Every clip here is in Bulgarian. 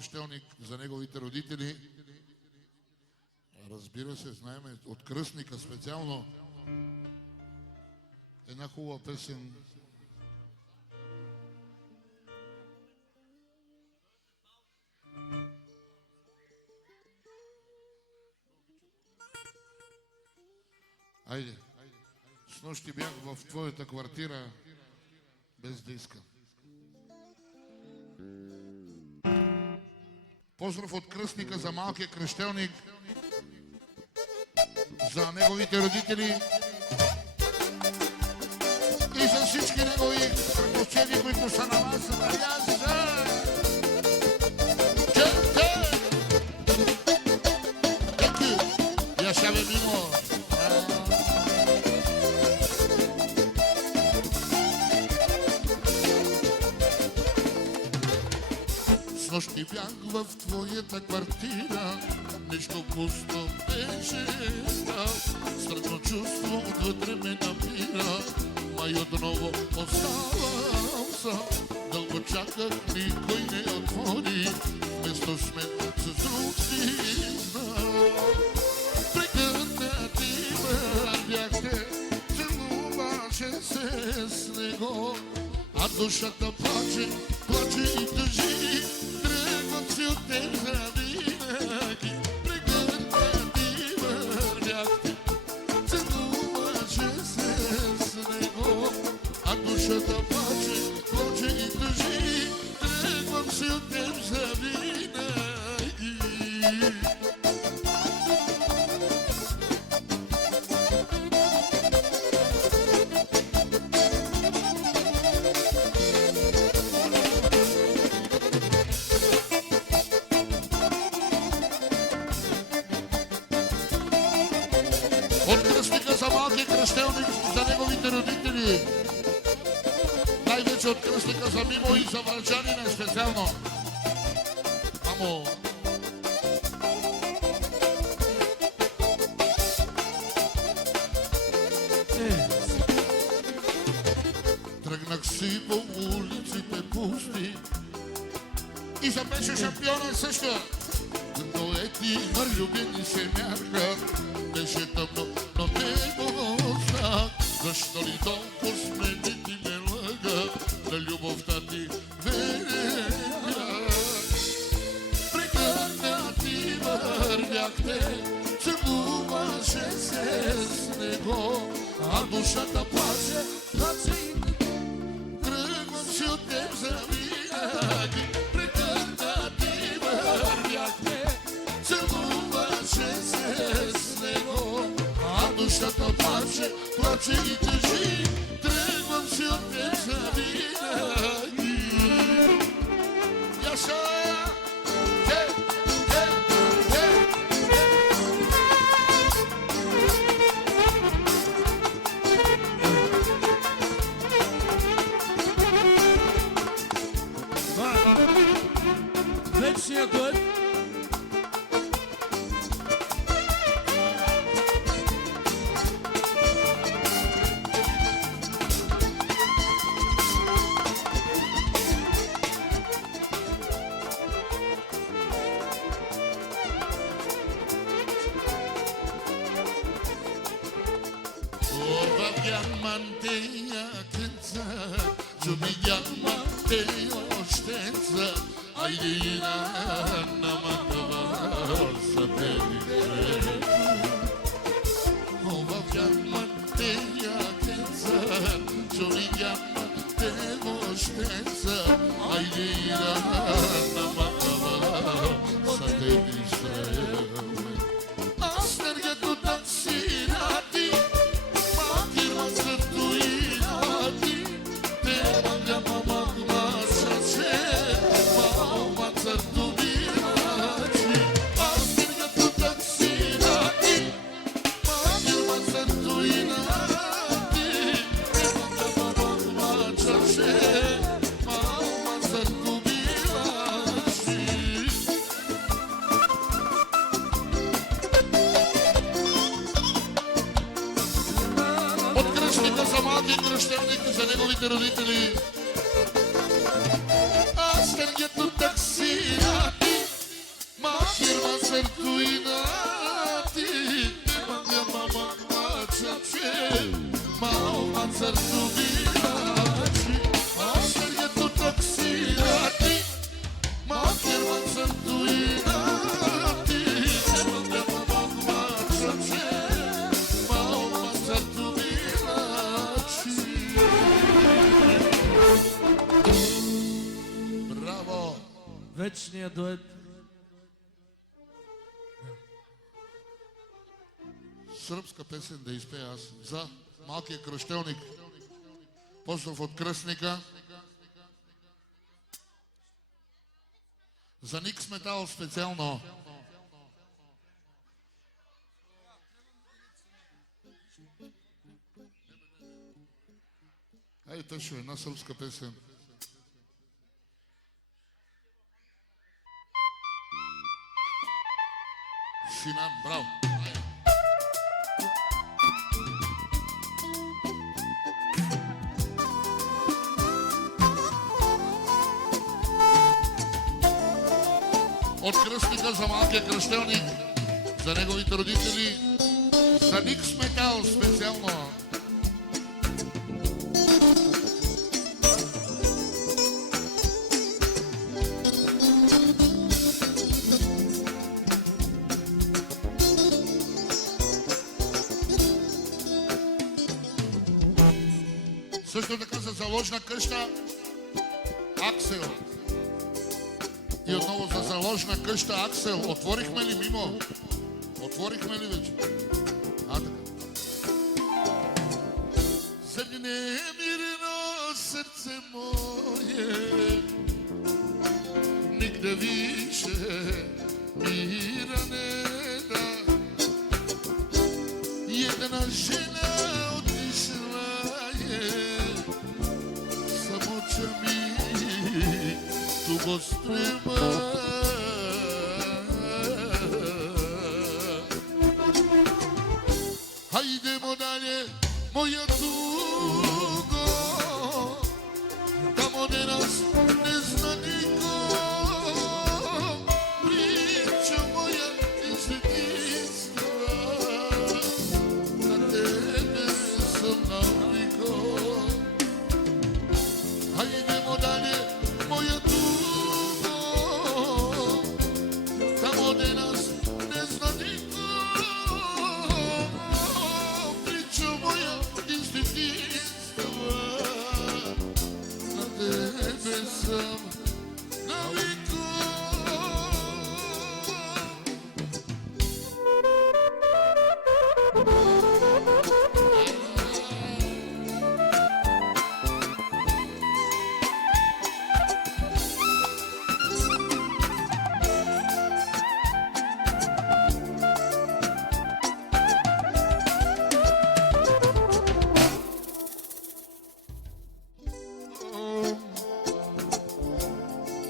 кръщелник за неговите родители. Разбира се, знаеме от кръстника специално една хубава песен. Айде, с нощи бях в твоята квартира, без да искам. Поздрав от кръстника за малкия кръщелник, за неговите родители и за всички негови предпочени, които са на вас. Я ще бе мимо. С нощи бях в твоята квартира, нещо пусто беше там. Странно чувство отвътре ме напира, май отново оставам сам. Дълго чаках, никой не отвори, вместо с мен с друг си знам. Прекъснати бяхте, целуваше се с него, а душата плаче, плаче и тъжи. Тръгвам си от теб завинаги. Прекъснати бяхте, целуваше се с него, а душата плаче, плаче и тъжи. Тръгвам си от теб завинаги. Кръщелник за неговите родители, най-вече от кръстника за Мимо и за врачанина специално. Мамо! Тръгнах си по улиците пусти и запеше шампиона също. Дуети влюбени се мяха, беше тъмно, но не познах. Защо ли толкова смени ти ме лъга, на любовта ти веря? Прекъснати вървяхте, целуваше се с него, а душата плаче, плаче и тръгвам си от теб завинаги. Прекъснати вървяхте, целуваше се с него, а душата плаче, плаче и тъжи. Тръгвам си от теб завинаги. Яшая! Вечният дует. За неговите родители. Аз търгето такси, а ти църтуинати, нема мама мачаче, малма църтувиначи, Сергето таксирати, макерма църтуинати, нема мама мачаче, малма църтувиначи. Браво! Вечния дует. Сръбска песен да изпея аз за малкия кръщелник. Поздрав от кръстника. За Никс Метал специално. Ей, тъжо, една сръбска песен. Синан, браво! От кръстника за малкия кръщелник, за неговите родители, за Никс Метал специално. Също така за заложна къща Аксел. И отново за заложна къща Аксел. Отворихме ли мимо? Отворихме ли вече? Така. За немирено сърце мое, нигде више мира не да. И една жена отишла само че ми туго стрема. Хайдемо дале, моя туго, там оде нас не зна нико. Прича моя из детинства, на тебе съм навикал. Хайдемо дале, моя туго, там оде нас не зна нико. Прича моя из детинства, на тебе съм навикал.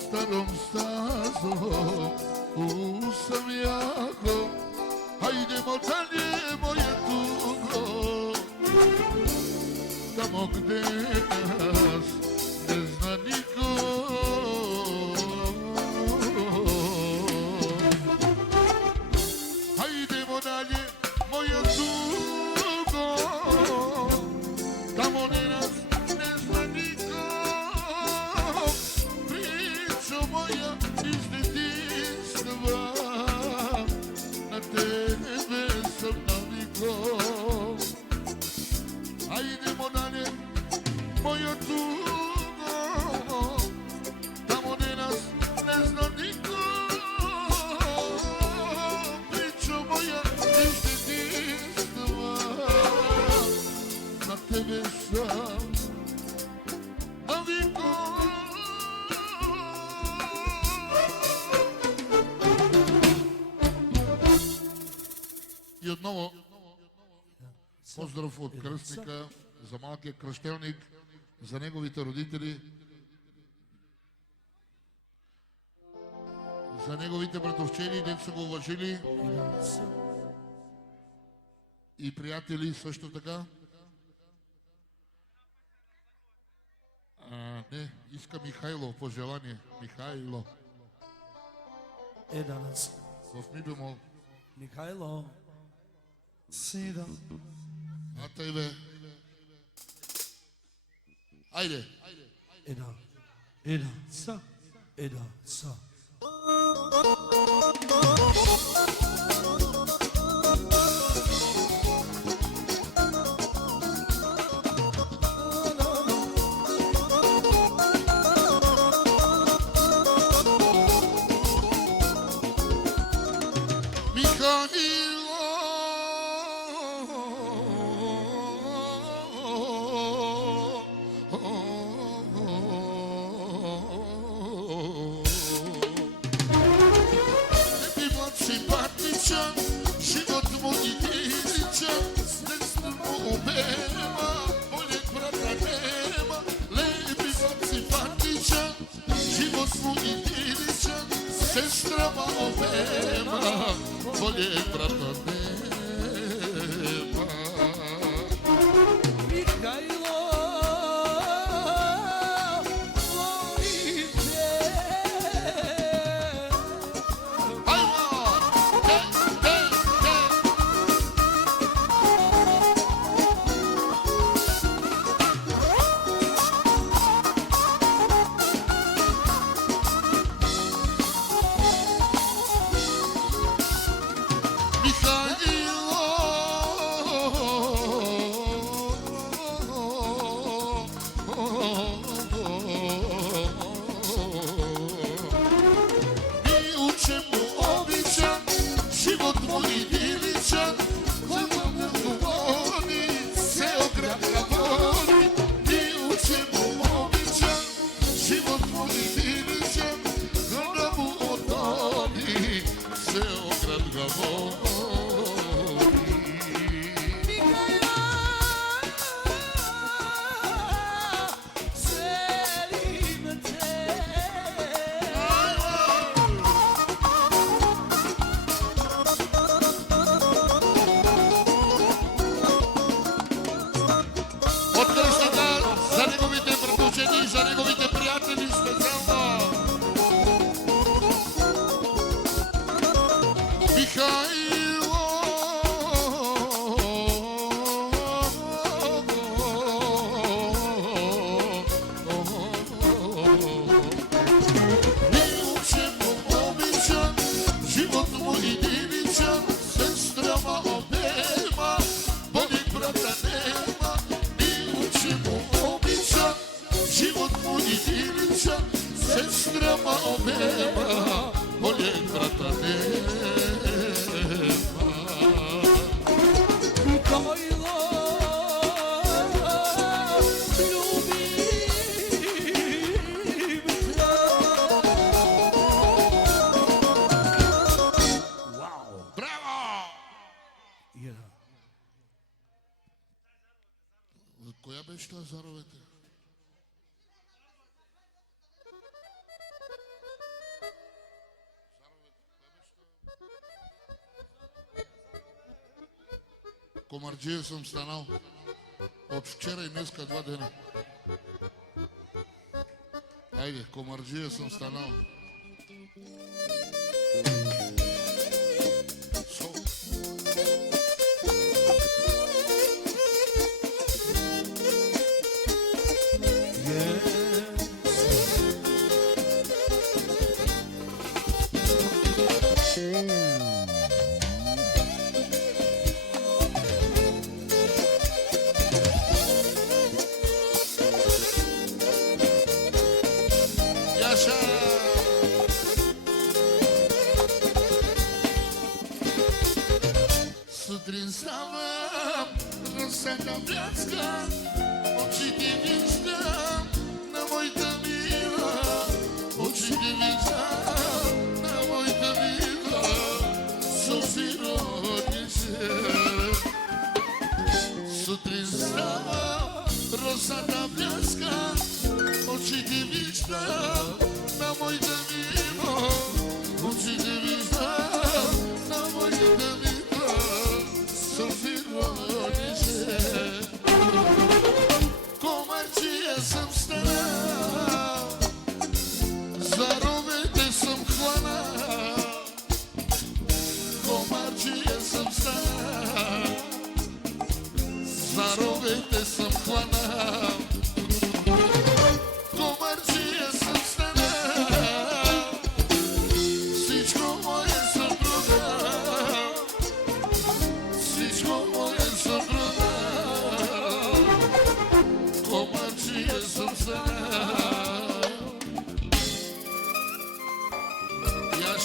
Старом стазо усам яко, хайдемо дале, моя туго, тамо где нас не зна нико. Хайдемо дале, моя туго, тамо где нас не зна нико. Прича моя из детинства, на тебе съм навикал. Хайдемо дале, моя туго, там оде нас не зна нико. Прича моя из детинства, на тебе съм навикал. И отново поздрав от кръстника за малкия кръщелник, за неговите родители, за неговите братовчени, дето са го уважили, и приятели също така. Не, иска Михайло, пожелание. Михайло. Едanac. В ми бемол. Михайло. Сида. А тъй бе. Айде. Еда. Еда. Са. Еда. Са. Сестра ма обема, более брата нема. Михайло, волите. Айма! Те! За неговите приятели специално. Михайло, милче му обичам, живот му единичен, сестра ма обема, болик брата нема, милче му обичам, живот му единичен, сестра ма обема, болек брата нема. Михайло, любим те. Вау! Браво! Еда. Коя беше тази заровете? Комарджиев съм станал. От вчера и днеска 2 дена. Айде, Комарджиев съм станал. Яша! Сутрин ставам, ръсата бляска, очите виждам на моята мила, очите виждам на моята мила, сълзи роди се. Сутрин ставам, ръсата бляска, очите виждам на моята мила, очите виждам на моята мила, сълзи роди се. Комарджия съм станал, за ровете съм хванал,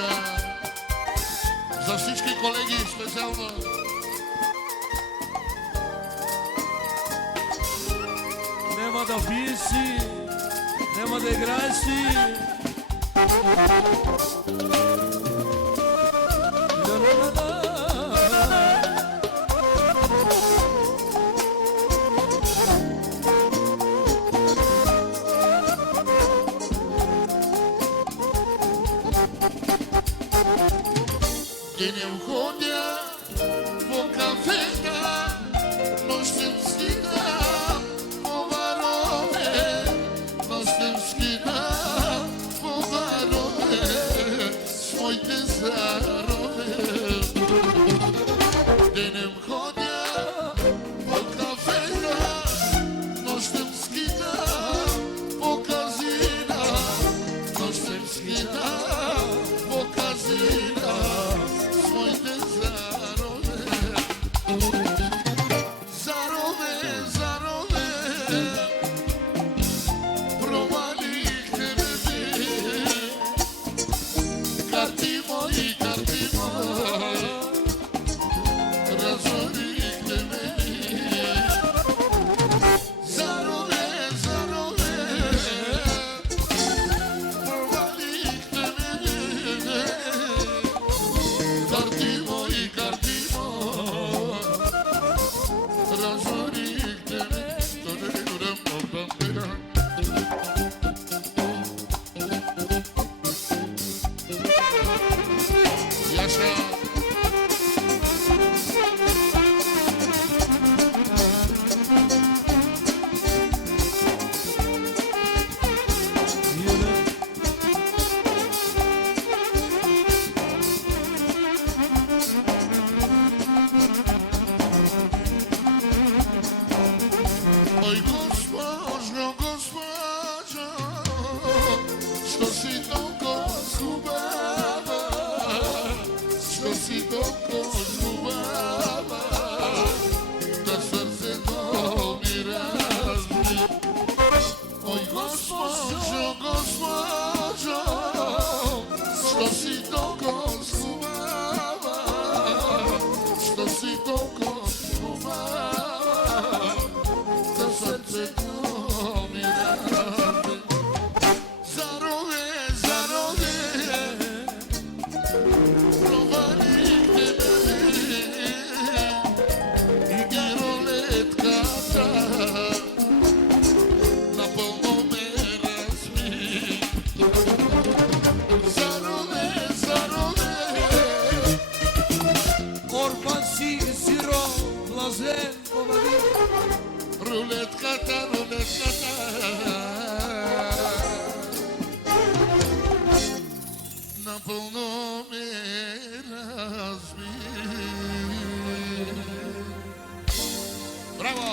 Яша, за всички колеги специално. Няма да пиеш си, няма да играеш си. Денем ходя по кафета, нощем скидам по барове, нощем скидам по барове, с моите зарове. Денем ходя по кафета, нощем скидам по казина, нощем скидам по казина. Ой, госпожо, госпожо, що си толкова хубава, що си толкова хубава, да сърцето ми разбри. Ой, госпожо, госпожо, що си толкова хубава, що си толкова хубава, сърцето ми разбри. Зарове, зарове, провалихте ме и рулетката напълно ме разби. Зарове, зарове, Орфан си, сиро, блазен, повади. рулетката, рулетката напълно ме разби. Браво!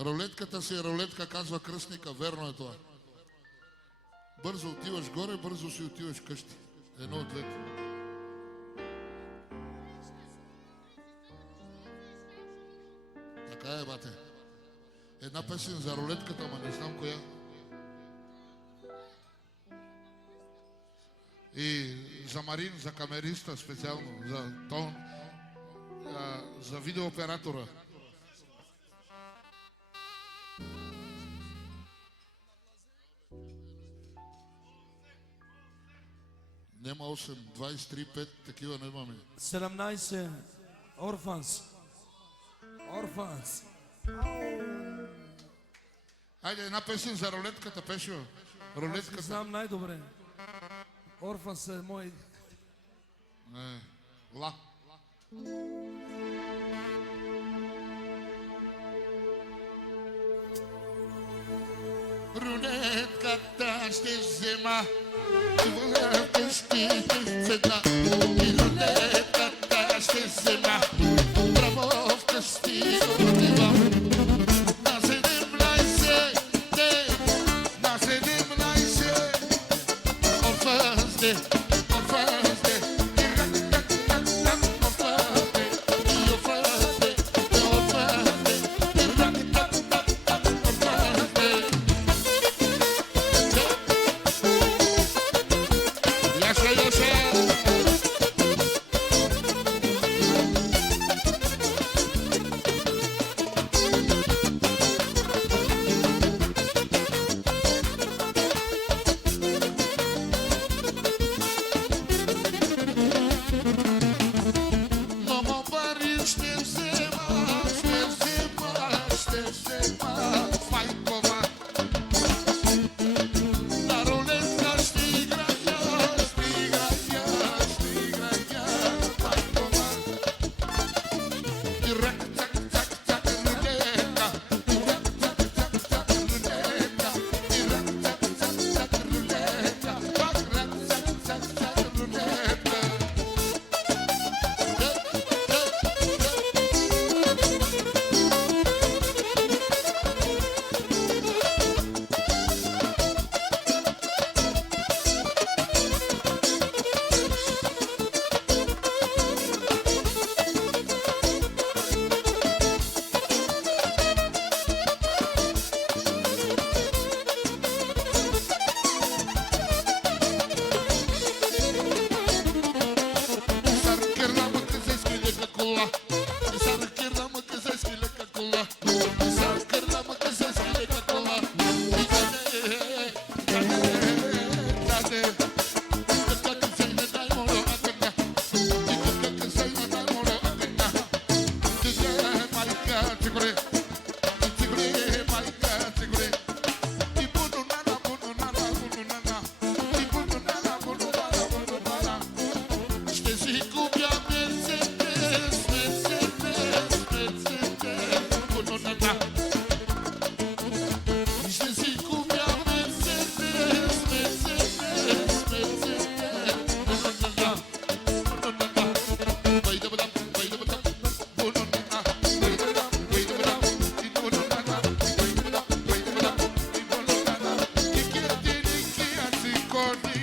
Рулетката си е рулетка, казва кръстника, верно е това. Бързо отиваш горе, бързо си отиваш къщи. Едно от двете. Така е, бате. Една песен за рулетката, ма не знам коя. И за Марин, за камериста специално, за тон, за видеооператора. Нема 8, 23, 5, такива немаме. 17 Орфанс. Орфанс. Хайде, една песен за рулетката, Пешо. Аз Рулетката. знам най-добре. Орфанс е мой. Ла. Рулетката ще взема в къщите седна. И рулетката ще взема право в къщи отивам. На 17 на 17 орфанс де, орфанс де, орфанс де, Băi de bădam, băi de bădam, bunul nana. Băi de bădam, băi de bădam, bunul nana. Băi de bădam, băi de bădam, bunul nana. Chichiatini, chiațiconi,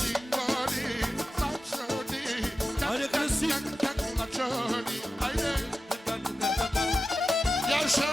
ciconi, saxoni. Haide, Cristi! La cioni, haide. Ia așa!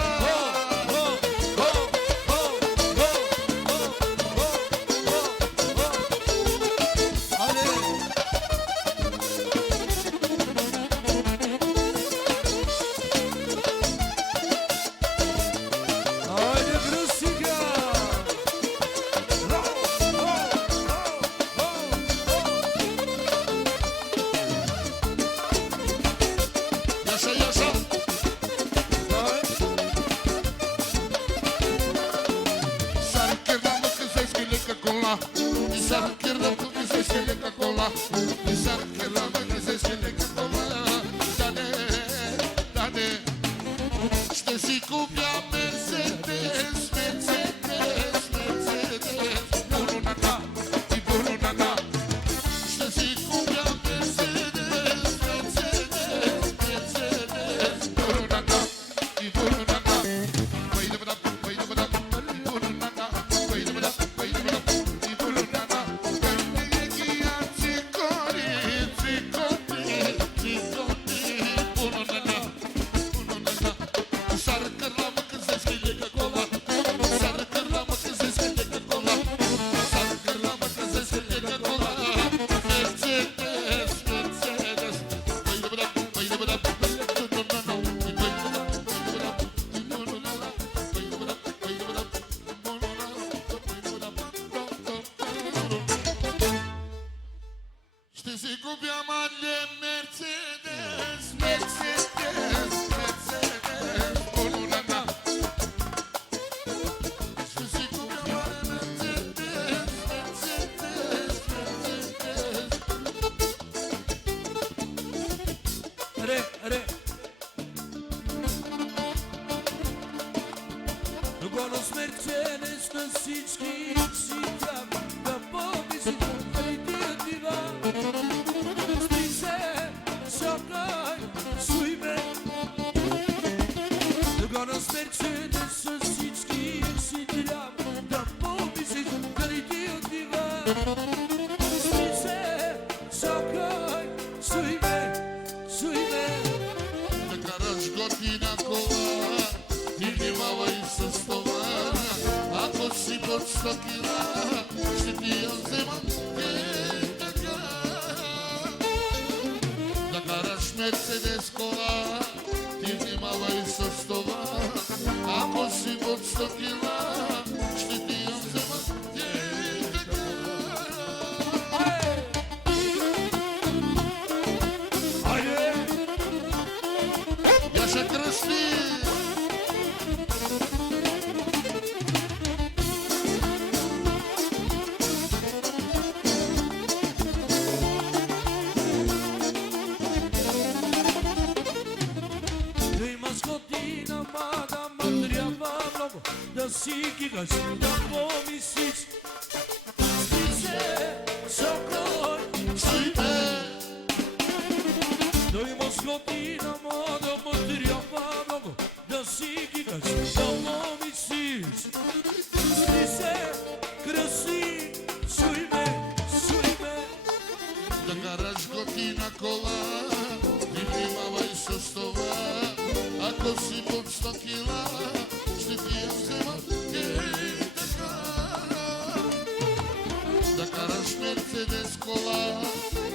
Mercedes cola,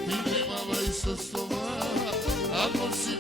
inima vai să stova, acolo si